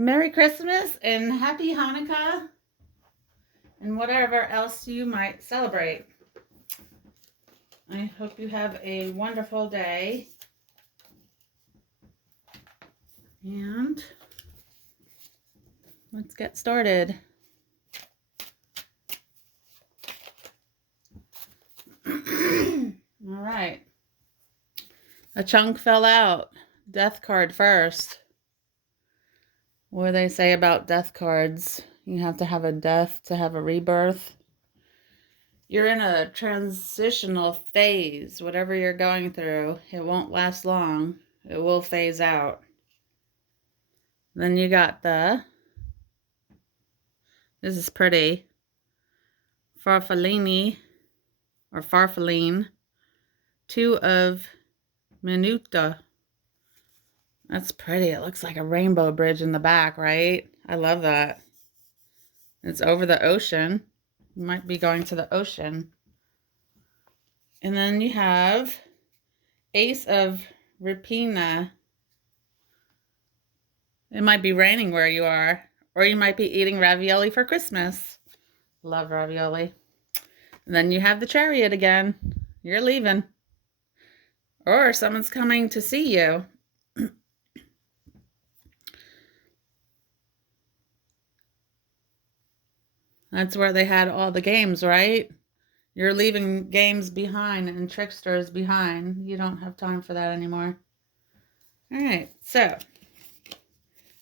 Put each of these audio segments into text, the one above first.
Merry Christmas and Happy Hanukkah and whatever else you might celebrate. I hope you have a wonderful day. And let's get started. All right. A chunk fell out. Death card first. What do they say about death cards? You have to have a death to have a rebirth. You're in a transitional phase. Whatever you're going through, it won't last long. It will phase out. Then you got this is pretty, Farfallini, or Farfalline, 2 of Minuta. That's pretty. It looks like a rainbow bridge in the back, right? I love that. It's over the ocean. You might be going to the ocean. And then you have Ace of Rapina. It might be raining where you are, or you might be eating ravioli for Christmas. Love ravioli. And then you have the Chariot again. You're leaving. Or someone's coming to see you. That's where they had all the games, right? You're leaving games behind and tricksters behind. You don't have time for that anymore. All right, so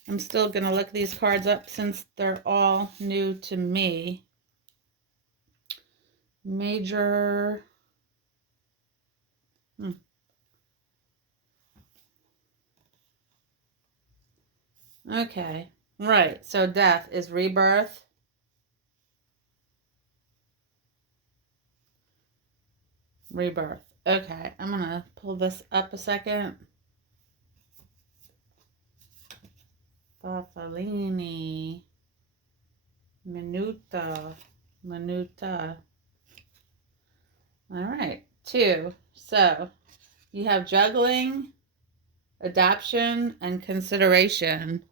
I'm still going to look these cards up since they're all new to me. Major. Okay, right. So death is rebirth. Rebirth. Okay, I'm going to pull this up a second. Farfallini. Minuta. All right, 2. So you have juggling, adoption, and consideration.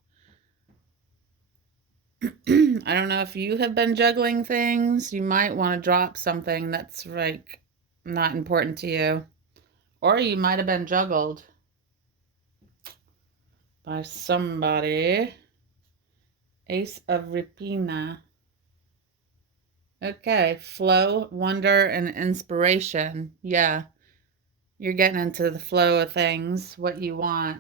I don't know if you have been juggling things. You might want to drop something that's like not important to you. Or you might have been juggled by somebody. Ace of Rapina. Okay, flow, wonder, and inspiration. Yeah, you're getting into the flow of things, what you want.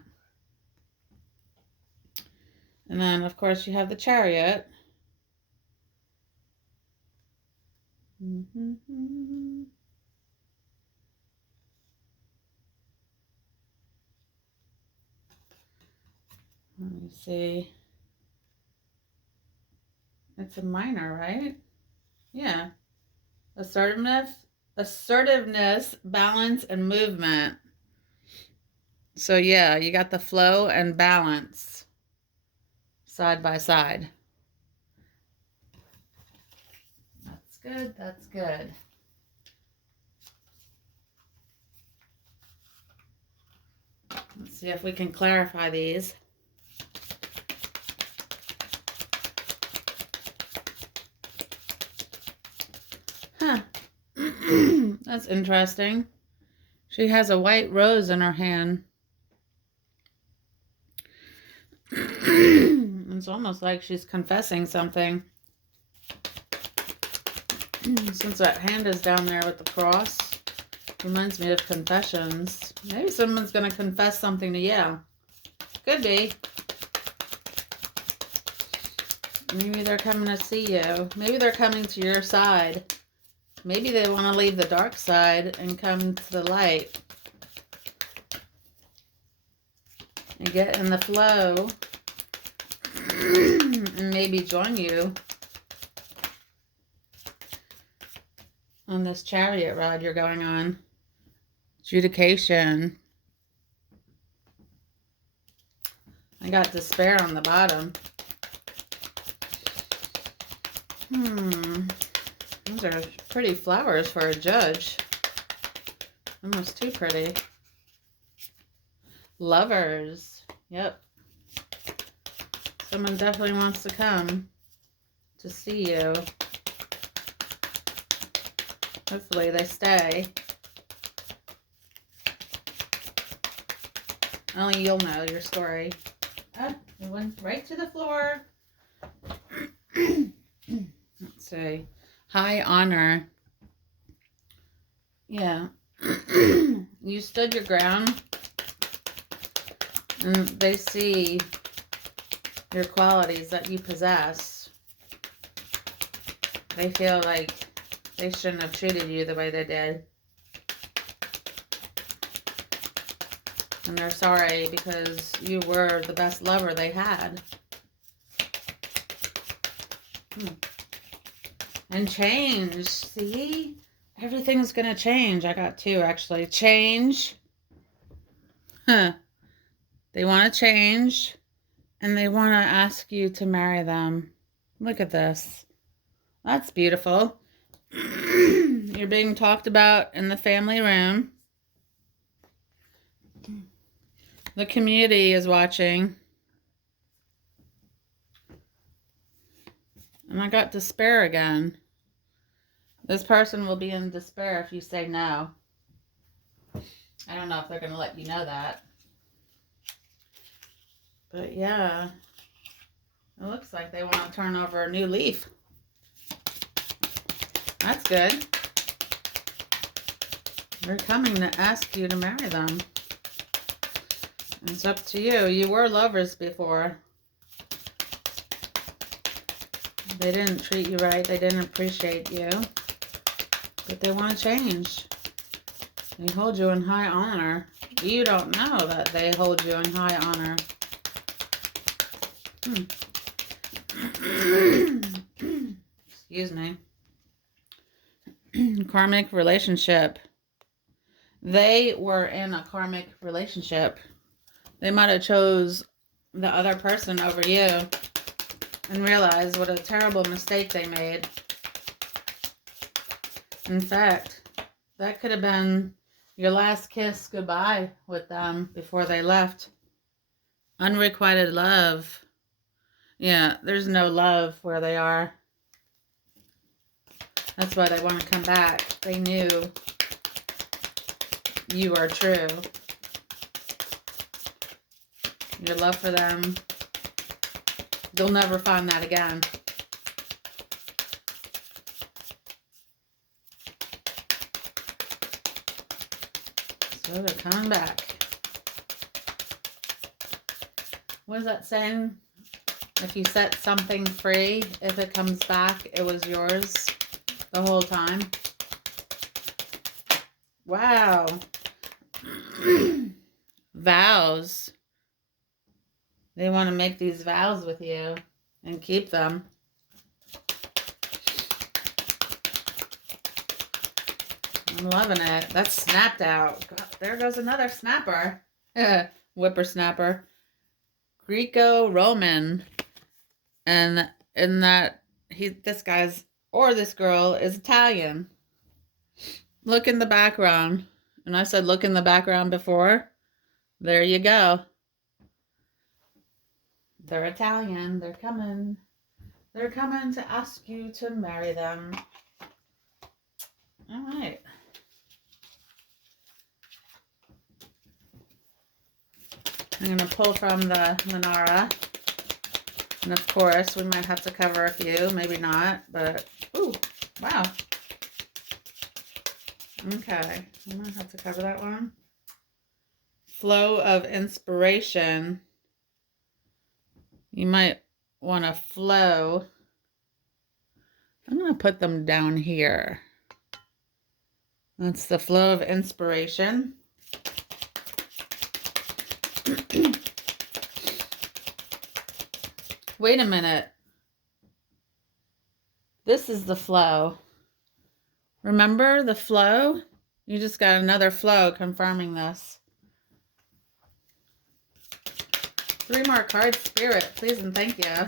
And then, of course, you have the Chariot. Let me see. It's a minor, right? Yeah. Assertiveness, balance, and movement. So yeah, you got the flow and balance side by side. That's good. That's good. Let's see if we can clarify these. Huh. That's interesting. She has a white rose in her hand. It's almost like she's confessing something. Since that hand is down there with the cross, reminds me of confessions. Maybe someone's going to confess something to you. Could be. Maybe they're coming to see you. Maybe they're coming to your side. Maybe they want to leave the dark side and come to the light. And get in the flow. And maybe join you on this chariot ride you're going on. Adjudication. I got despair on the bottom. Those are pretty flowers for a judge. Almost too pretty. Lovers. Yep. Someone definitely wants to come to see you. Hopefully they stay. Only you'll know your story. Oh, it went right to the floor. Let's see. High honor. Yeah. You stood your ground. And they see your qualities that you possess. They feel like they shouldn't have treated you the way they did. And they're sorry because you were the best lover they had. And change. See? Everything's going to change. I got two, actually. Change. Huh. They want to change. And they want to ask you to marry them. Look at this. That's beautiful. You're being talked about in the family room. The community is watching. And I got despair again. This person will be in despair if you say no. I don't know if they're going to let you know that. But yeah, it looks like they want to turn over a new leaf. That's good. They're coming to ask you to marry them. It's up to you. You were lovers before. They didn't treat you right. They didn't appreciate you. But they want to change. They hold you in high honor. You don't know that they hold you in high honor. Excuse me. Karmic relationship. They were in a karmic relationship. They might have chose the other person over you and realized what a terrible mistake they made. In fact, that could have been your last kiss goodbye with them before they left. Unrequited love. Yeah, there's no love where they are. That's why they want to come back. They knew you are true. Your love for them, you'll never find that again. So they're coming back. What is that saying? If you set something free, if it comes back, it was yours the whole time. Wow. Vows. They want to make these vows with you and keep them. I'm loving it. That's snapped out. God, there goes another snapper. Whippersnapper. Greco-Roman. And in that, this guy's, or this girl, is Italian. Look in the background. And I said look in the background before. There you go. They're Italian. They're coming. They're coming to ask you to marry them. All right. I'm going to pull from the Manara. And of course, we might have to cover a few. Maybe not, but, ooh, wow. Okay. I might have to cover that one. Flow of inspiration. You might want to flow. I'm going to put them down here. That's the flow of inspiration. Wait a minute. This is the flow. Remember the flow? You just got another flow confirming this. 3 more cards, Spirit, please and thank you.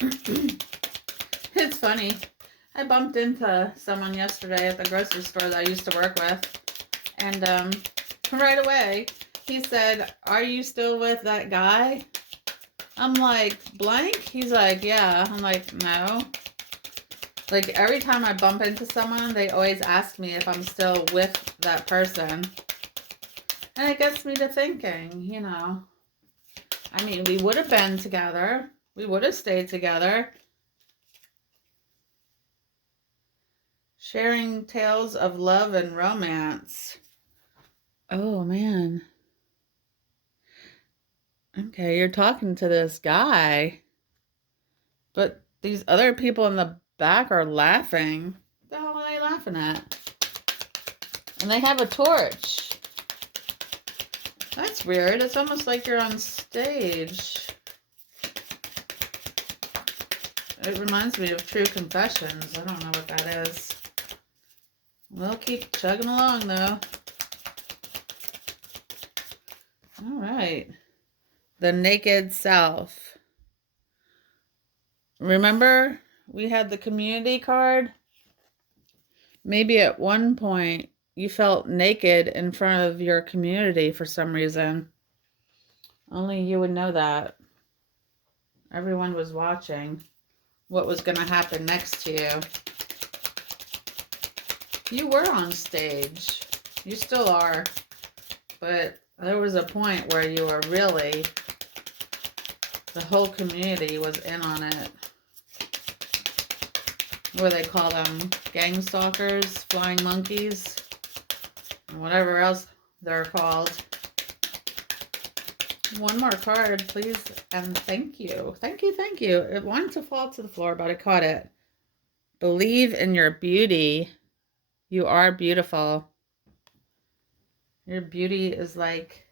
It's funny. I bumped into someone yesterday at the grocery store that I used to work with. And right away, he said, "Are you still with that guy?" I'm like, "Blank?" He's like, "Yeah." I'm like, "No." Like, every time I bump into someone, they always ask me if I'm still with that person. And it gets me to thinking, you know. I mean, we would have been together. We would have stayed together. Sharing tales of love and romance. Oh, man. Okay, you're talking to this guy. But these other people in the back are laughing. What the hell are they laughing at? And they have a torch. That's weird. It's almost like you're on stage. It reminds me of True Confessions. I don't know what that is. We'll keep chugging along, though. All right. The Naked Self. Remember, we had the community card? Maybe at one point you felt naked in front of your community for some reason. Only you would know that. Everyone was watching what was going to happen next to you. You were on stage. You still are. But there was a point where you were really, the whole community was in on it. What do they call them? Gang stalkers, flying monkeys, and whatever else they're called. One more card, please, and thank you. Thank you, thank you. It wanted to fall to the floor, but I caught it. Believe in your beauty. You are beautiful. Your beauty is like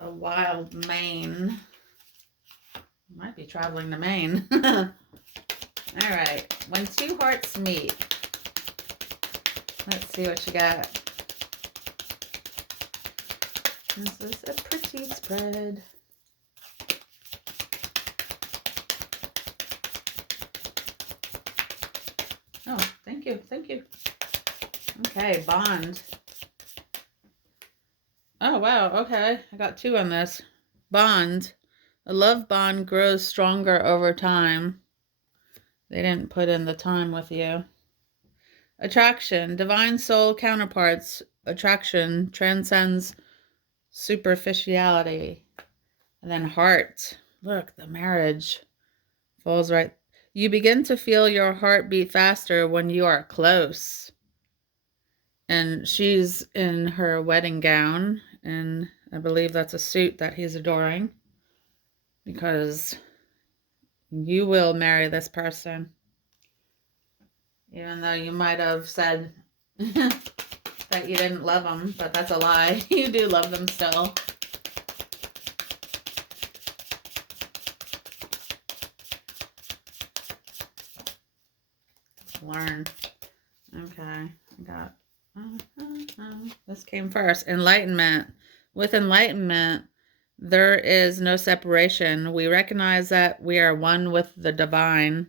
a wild mane. Might be traveling to Maine. All right. When two hearts meet. Let's see what you got. This is a pretty spread. Oh, thank you. Thank you. Okay, bond. Oh, wow. Okay. I got two on this. Bond. A love bond grows stronger over time. They didn't put in the time with you. Attraction. Divine soul counterparts. Attraction transcends superficiality. And then heart. Look, the marriage falls right. You begin to feel your heart beat faster when you are close. And she's in her wedding gown. And I believe that's a suit that he's adoring. Because you will marry this person. Even though you might have said that you didn't love them, but that's a lie. You do love them still. Learn. Okay, I got this came first. Enlightenment. With enlightenment, there is no separation. We recognize that we are one with the divine.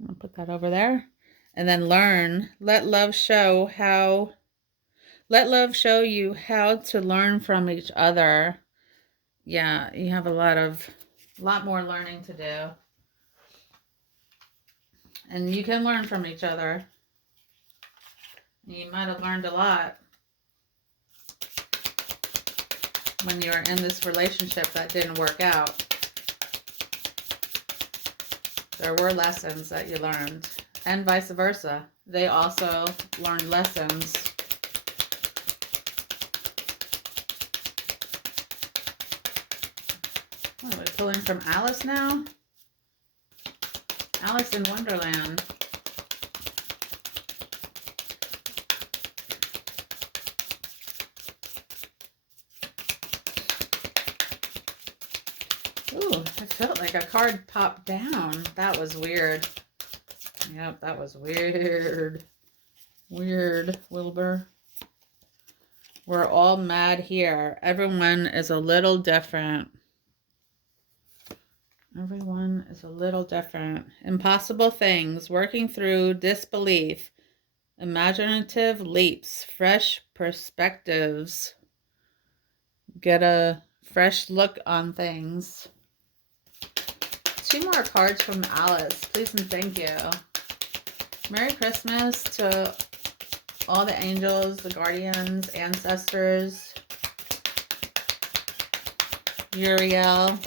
I'm gonna put that over there. And then learn. Let love show you how to learn from each other. Yeah, you have a lot more learning to do. And you can learn from each other. You might have learned a lot when you were in this relationship that didn't work out. There were lessons that you learned, and vice versa. They also learned lessons. What are we pulling from Alice now? Alice in Wonderland. Ooh, it felt like a card popped down. That was weird. Yep, that was weird. Weird, Wilbur. We're all mad here. Everyone is a little different. Everyone is a little different. Impossible things, working through disbelief, imaginative leaps, fresh perspectives, get a fresh look on things. 2 more cards from Alice, please and thank you. Merry Christmas to all the angels, the guardians, ancestors, Uriel,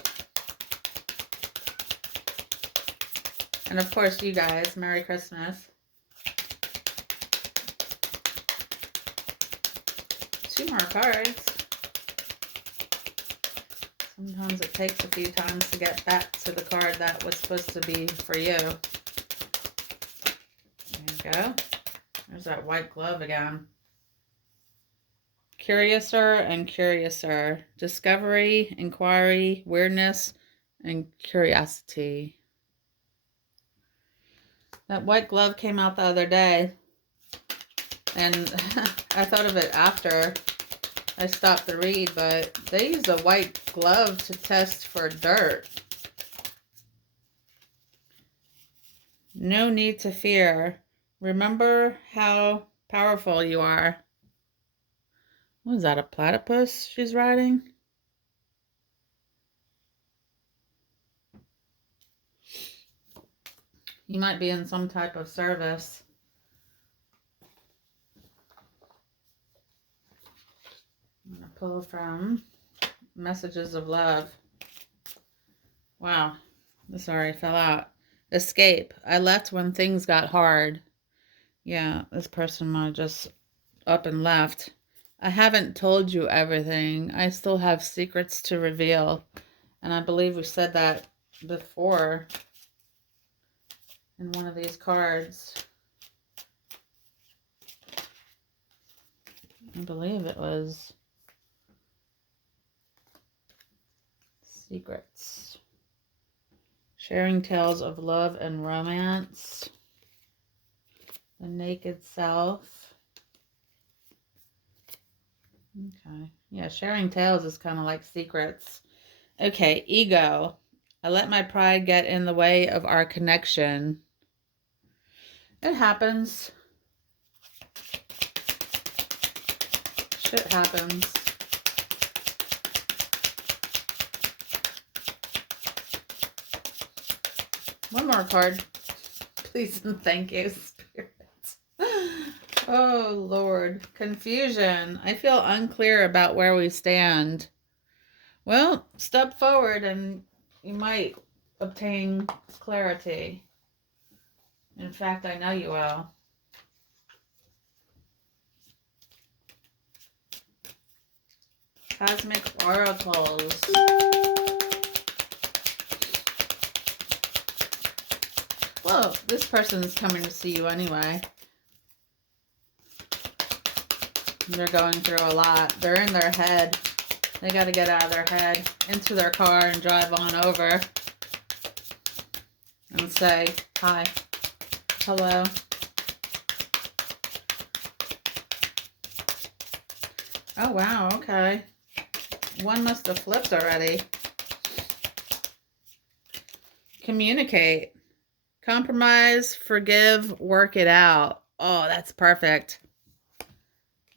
and of course you guys. Merry Christmas. 2 more cards. Sometimes it takes a few times to get back to the card that was supposed to be for you. There you go. There's that white glove again. Curiouser and curiouser. Discovery, inquiry, weirdness, and curiosity. That white glove came out the other day, and I thought of it after I stopped the read, but they use a white glove to test for dirt. No need to fear. Remember how powerful you are. What is that, a platypus she's riding? You might be in some type of service. I'm going to pull from Messages of Love. Wow, this already fell out. Escape. I left when things got hard. Yeah, this person might have just up and left. I haven't told you everything. I still have secrets to reveal. And I believe we said that before in one of these cards. I believe it was secrets. Sharing tales of love and romance. The naked self. Okay. Yeah, sharing tales is kind of like secrets. Okay, ego. I let my pride get in the way of our connection. It happens. Shit happens. One more card. Please and thank you, Spirit. Oh, Lord. Confusion. I feel unclear about where we stand. Well, step forward and you might obtain clarity. In fact, I know you will. Cosmic Oracles. Well, this person's coming to see you anyway. They're going through a lot. They're in their head. They got to get out of their head, into their car, and drive on over. And say, hi, hello. Oh, wow, okay. One must have flipped already. Communicate. Compromise, forgive, work it out. Oh, that's perfect.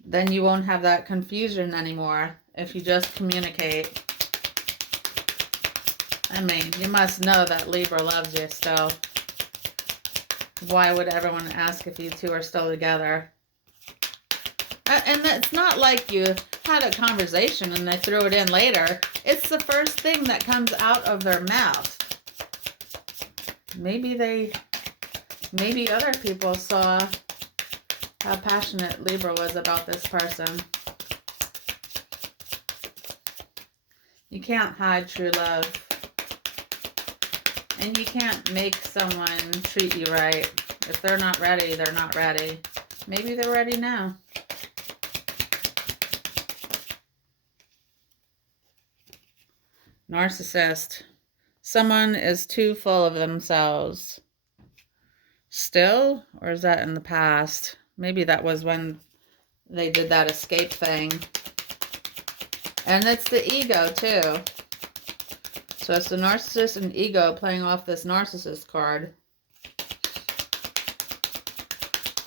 Then you won't have that confusion anymore if you just communicate. I mean, you must know that Libra loves you still. Why would everyone ask if you two are still together? And it's not like you had a conversation and they threw it in later. It's the first thing that comes out of their mouth. Maybe other people saw how passionate Libra was about this person. You can't hide true love. And you can't make someone treat you right. If they're not ready, they're not ready. Maybe they're ready now. Narcissist. Someone is too full of themselves. Still? Or is that in the past? Maybe that was when they did that escape thing. And it's the ego, too. So it's the narcissist and ego playing off this narcissist card.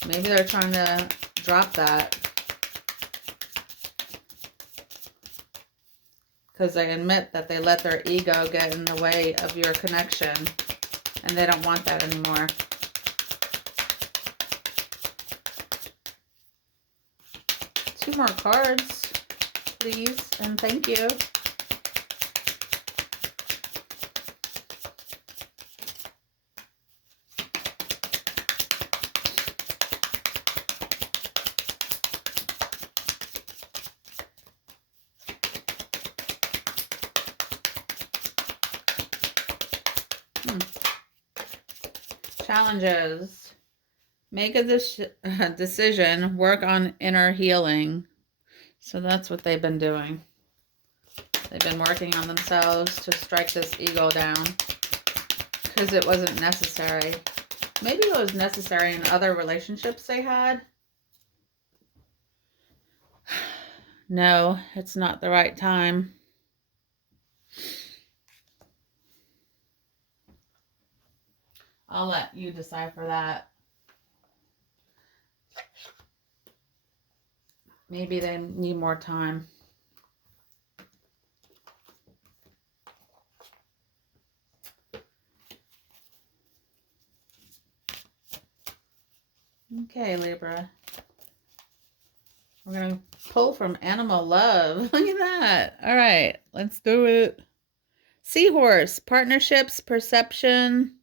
Maybe they're trying to drop that because they admit that they let their ego get in the way of your connection, and they don't want that anymore. Two more cards, please, and thank you. Challenges. Make a decision. Work on inner healing. So that's what they've been doing. They've been working on themselves to strike this ego down because it wasn't necessary. Maybe it was necessary in other relationships they had. No, it's not the right time. I'll let you decipher that. Maybe they need more time. Okay, Libra. We're going to pull from Animal Love. Look at that. All right, let's do it. Seahorse, partnerships, perception,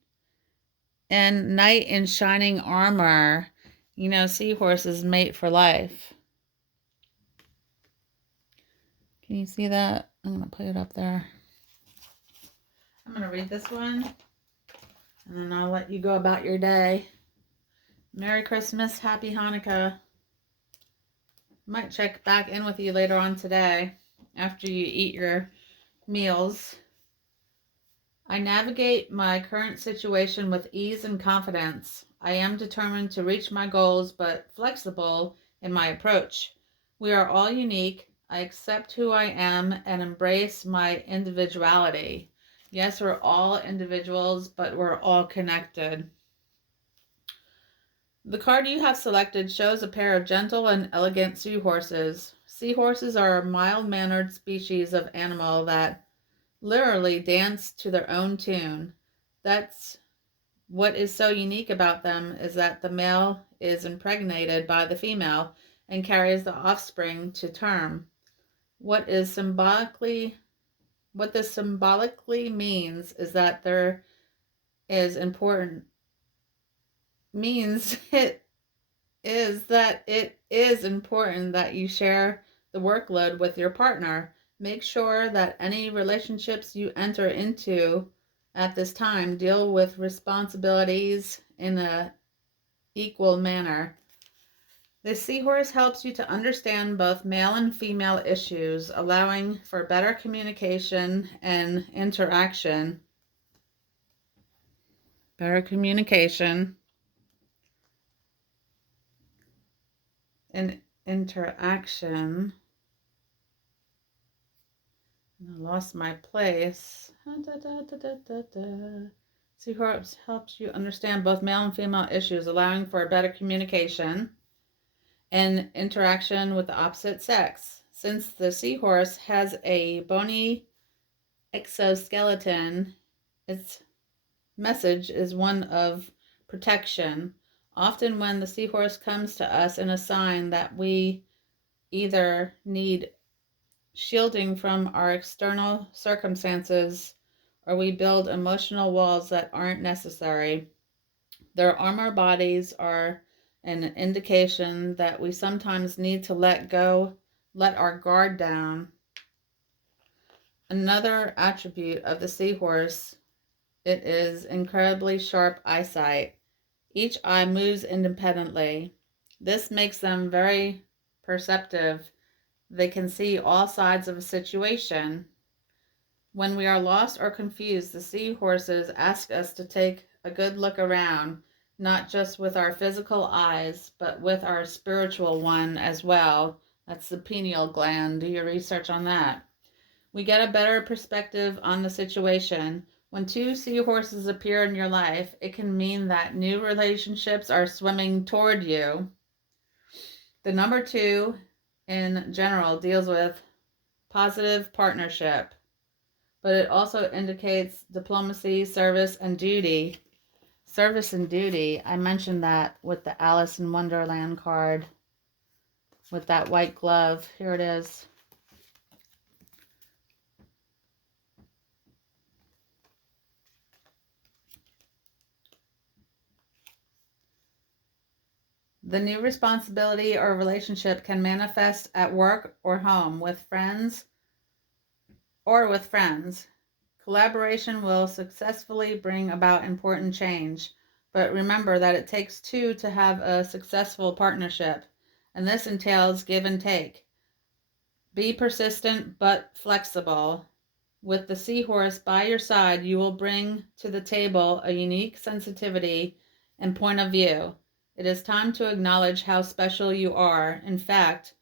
and knight in shining armor. You know, seahorses mate for life. Can you see that? I'm going to put it up there. I'm going to read this one, and then I'll let you go about your day. Merry Christmas, Happy Hanukkah. Might check back in with you later on today after you eat your meals. I navigate my current situation with ease and confidence. I am determined to reach my goals, but flexible in my approach. We are all unique. I accept who I am and embrace my individuality. Yes, we're all individuals, but we're all connected. The card you have selected shows a pair of gentle and elegant seahorses. Seahorses are a mild-mannered species of animal that literally dance to their own tune. That's what is so unique about them, is that the male is impregnated by the female and carries the offspring to term. What this symbolically means is that there is important means it is important that you share the workload with your partner. Make sure that any relationships you enter into at this time deal with responsibilities in an equal manner. The seahorse helps you to understand both male and female issues, allowing for better communication and interaction. Better communication and interaction. I lost my place. Seahorse helps you understand both male and female issues, allowing for a better communication and interaction with the opposite sex. Since the seahorse has a bony exoskeleton, its message is one of protection. Often when the seahorse comes to us in a sign that we either need shielding from our external circumstances or we build emotional walls that aren't necessary. Their armor bodies are an indication that we sometimes need to let our guard down. Another attribute of the seahorse, it is incredibly sharp eyesight. Each eye moves independently. This makes them very perceptive. They can see all sides of a situation. When we are lost or confused, the seahorses ask us to take a good look around, not just with our physical eyes, but with our spiritual one as well. That's the pineal gland. Do your research on that. We get a better perspective on the situation. When two seahorses appear in your life, it can mean that new relationships are swimming toward you. The number 2 in general deals with positive partnership, but it also indicates diplomacy, service, and duty. Service and duty, I mentioned that with the Alice in Wonderland card with that white glove. Here it is. The new responsibility or relationship can manifest at work or home with friends or with friends. Collaboration will successfully bring about important change, but remember that it takes two to have a successful partnership, and this entails give and take. Be persistent but flexible. With the seahorse by your side, you will bring to the table a unique sensitivity and point of view. It is time to acknowledge how special you are. In fact,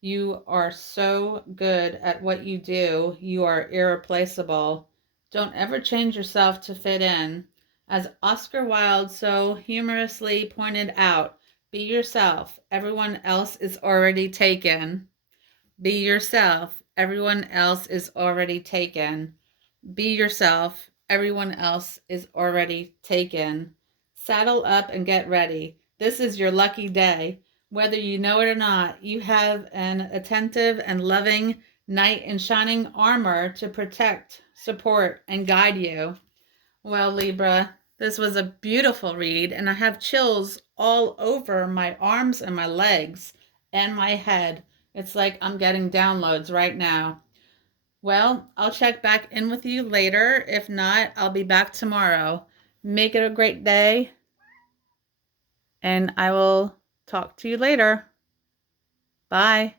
you are so good at what you do, you are irreplaceable. Don't ever change yourself to fit in. As Oscar Wilde so humorously pointed out, be yourself. Everyone else is already taken. Be yourself. Everyone else is already taken. Be yourself. Everyone else is already taken. Saddle up and get ready. This is your lucky day. Whether you know it or not, you have an attentive and loving knight in shining armor to protect, support, and guide you. Well, Libra, this was a beautiful read, and I have chills all over my arms and my legs and my head. It's like I'm getting downloads right now. Well, I'll check back in with you later. If not, I'll be back tomorrow. Make it a great day, and I will talk to you later. Bye.